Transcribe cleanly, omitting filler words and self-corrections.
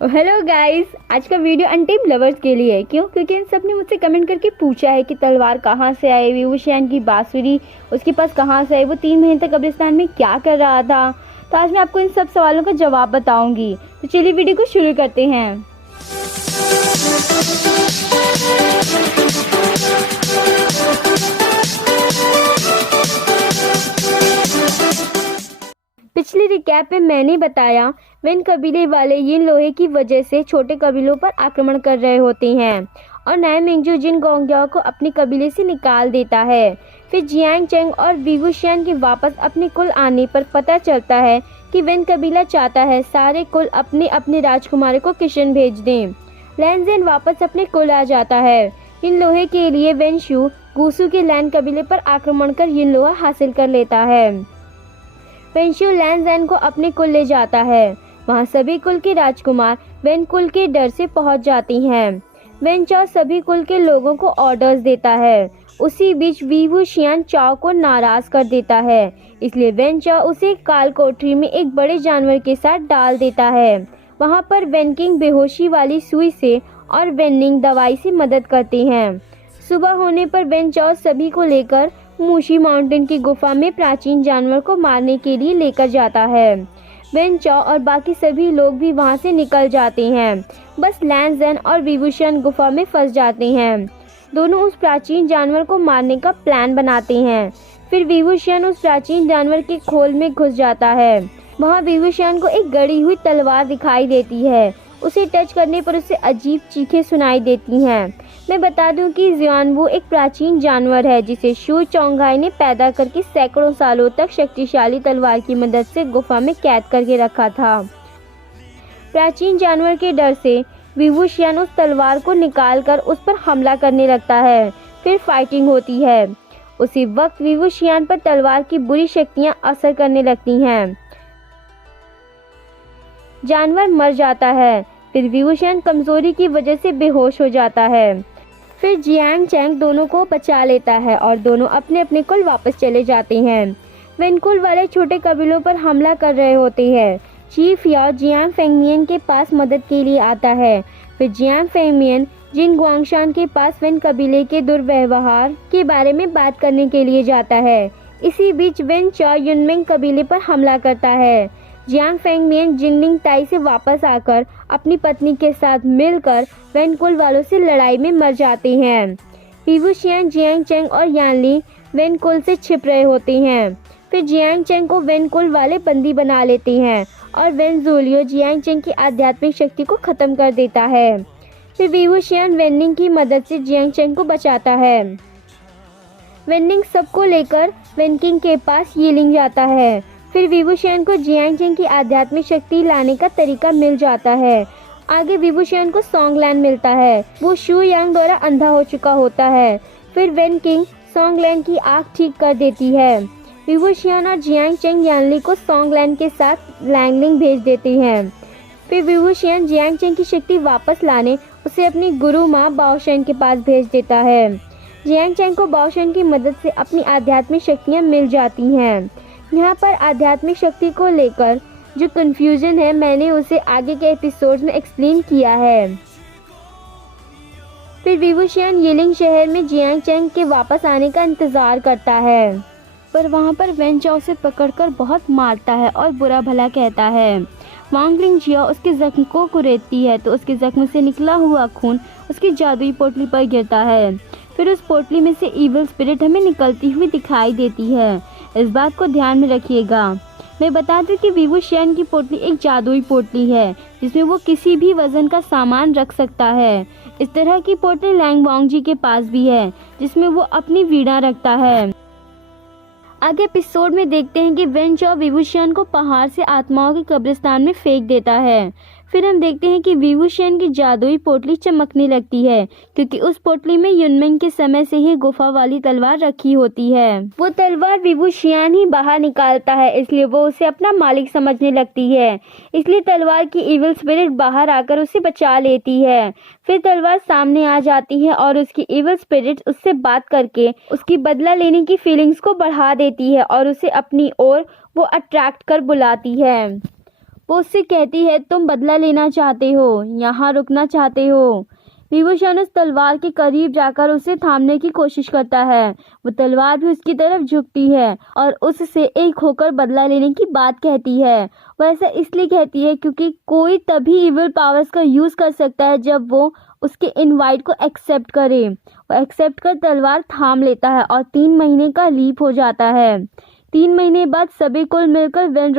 Hello guys, आज का video untamed lovers के लिए है। क्यों? क्योंकि इन सब ने मुझसे कमेंट करके पूछा है कि तलवार कहाँ से आई, विभूषण की बांसुरी उसके पास कहाँ से आई, वो 3 महीने तक कब्रिस्तान में क्या कर रहा था। तो आज मैं आपको इन सब सवालों का जवाब बताऊंगी। तो चलिए वीडियो को शुरू करते हैं। पिछले रिकैप में मैंने बताया वेन कबीले वाले यिन लोहे की वजह से छोटे कबीलों पर आक्रमण कर रहे होते हैं और नाय मिंगजू जिन गोंगयाओ को अपने कबीले से निकाल देता है। फिर जियांग चेंग और विवुशियान के वापस अपने कुल आने पर पता चलता है कि वेन कबीला चाहता है सारे कुल अपने अपने राजकुमारी को किशन भेज दें। लैनजेन वापस अपने कुल आ जाता है। यिन लोहे के लिए वेनशु गुसु के लैन कबीले पर आक्रमण कर यिन लोहा हासिल कर लेता है। वेनशु लैनजेन को अपने कुल ले जाता है। वहाँ सभी कुल के राजकुमार वेन कुल के डर से पहुँच जाती हैं। वेन चाओ सभी कुल के लोगों को ऑर्डर्स देता है। उसी बीच विवुशियान चाओ को नाराज कर देता है, इसलिए वेन चाओ उसे काल कोठरी में एक बड़े जानवर के साथ डाल देता है। वहाँ पर वेन किंग बेहोशी वाली सुई से और वेनिंग दवाई से मदद करते हैं। सुबह होने पर वेन चाओ सभी को लेकर मूशी माउंटेन की गुफा में प्राचीन जानवर को मारने के लिए लेकर जाता है। वेन चाओ और बाकी सभी लोग भी वहां से निकल जाते हैं। बस लैनजेन और विवुशियान गुफा में फंस जाते हैं। दोनों उस प्राचीन जानवर को मारने का प्लान बनाते हैं। फिर विवुशियान उस प्राचीन जानवर के खोल में घुस जाता है। वहाँ विवुशियान को एक गड़ी हुई तलवार दिखाई देती है। उसे टच करने पर उसे अजीब चीखें सुनाई देती हैं। मैं बता दूं कि ज़ुआनवू एक प्राचीन जानवर है जिसे शू चोंगहाई ने पैदा करके सैकड़ों सालों तक शक्तिशाली तलवार की मदद से गुफा में कैद करके रखा था। प्राचीन जानवर के डर से विवुशियान उस तलवार को निकालकर उस पर हमला करने लगता है। फिर फाइटिंग होती है। उसी वक्त विवुशियान पर तलवार की बुरी शक्तियां असर करने लगती हैं। जानवर मर जाता है। फिर विवुशियान कमजोरी की वजह से बेहोश हो जाता है। फिर जियांग चेंग दोनों को बचा लेता है और दोनों अपने अपने कुल वापस चले जाते हैं। वेन कुल वाले छोटे कबीलों पर हमला कर रहे होते हैं। चीफ याओ जियांग फेंगमियन के पास मदद के लिए आता है। फिर जियांग फेंगमियन जिन गुआंगशान के पास वेन कबीले के दुर्व्यवहार के बारे में बात करने के लिए जाता है। इसी बीच वेन चाओ युनमेंग कबीले पर हमला करता है। जियांग फेंगमियन जिनलिंग ताई से वापस आकर अपनी पत्नी के साथ मिलकर वेन कुल वालों से लड़ाई में मर जाते हैं। विवुशियान जियांग चेंग और यानली वेन कुल से छिप रहे होते हैं। फिर जियांग चेंग को वेन कुल वाले बंदी बना लेते हैं और वेन ज़ूलियो जियांग चेंग की आध्यात्मिक शक्ति को खत्म कर देता है। फिर विवुशियान वेनिंग की मदद से जियांग चेंग को बचाता है। वेनिंग सबको लेकर वेनकिंग के पास यीलिंग जाता है। फिर विवुशियान को जियांग चेंग की आध्यात्मिक शक्ति लाने का तरीका मिल जाता है। आगे विवुशियान को सोंगलैन मिलता है। वो शू यांग द्वारा अंधा हो चुका होता है। फिर वेन किंग सोंगलैन की आँख ठीक कर देती है। विवुशियान और जियांग चेंग यानली को सोंगलैन के साथ लैंगलिंग भेज देते हैं। फिर विवुशियान जियांग चेंग की शक्ति वापस लाने उसे अपनी गुरु माँ बाओशेन के पास भेज देता है। जियांग चेंग को बाओशेन की मदद से अपनी आध्यात्मिक शक्तियाँ मिल जाती हैं। यहाँ पर आध्यात्मिक शक्ति को लेकर जो कंफ्यूजन है मैंने उसे आगे के एपिसोड्स में एक्सप्लेन किया है। फिर विवुशियान यिलिंग शहर में जियांग चेंग के वापस आने का इंतज़ार करता है, पर वहाँ पर वेन चाओ से पकड़कर बहुत मारता है और बुरा भला कहता है। वांग लिंगजियाओ उसके जख्म को कुरेदती है तो उसके जख्म से निकला हुआ खून उसकी जादुई पोटली पर गिरता है। फिर उस पोटली में से इविल स्पिरिट हमें निकलती हुई दिखाई देती है। इस बात को ध्यान में रखिएगा। मैं बता दूं कि विवुशियान की पोटली एक जादुई पोटली है जिसमें वो किसी भी वजन का सामान रख सकता है। इस तरह की पोटली लैंग वांगजी के पास भी है जिसमें वो अपनी वीणा रखता है। आगे एपिसोड में देखते हैं कि वेन चाओ विवुशियान को पहाड़ से आत्माओं के कब्रिस्तान में फेंक देता है। फिर हम देखते हैं कि विवुशियान की जादुई पोटली चमकने लगती है क्योंकि उस पोटली में युनमेंग के समय से ही गुफा वाली तलवार रखी होती है। वो तलवार विवुशियान ही बाहर निकालता है, इसलिए वो उसे अपना मालिक समझने लगती है। इसलिए तलवार की इविल स्पिरिट बाहर आकर उसे बचा लेती है। फिर तलवार सामने आ जाती है और उसकी इविल स्पिरिट उससे बात करके उसकी बदला लेने की फीलिंग्स को बढ़ा देती है और उसे अपनी ओर वो अट्रैक्ट कर बुलाती है। वो उससे कहती है, तुम बदला लेना चाहते हो, यहाँ रुकना चाहते हो। विभूषण उस तलवार के करीब जाकर उसे थामने की कोशिश करता है। वो तलवार भी उसकी तरफ झुकती है और उससे एक होकर बदला लेने की बात कहती है। वो ऐसा इसलिए कहती है क्योंकि कोई तभी इविल पावर्स का यूज कर सकता है जब वो उसके इनवाइट को एक्सेप्ट करे। वो एक्सेप्ट कर तलवार थाम लेता है और 3 महीने का लीप हो जाता है। 3 महीने बाद सभी कुल मिलकर वेन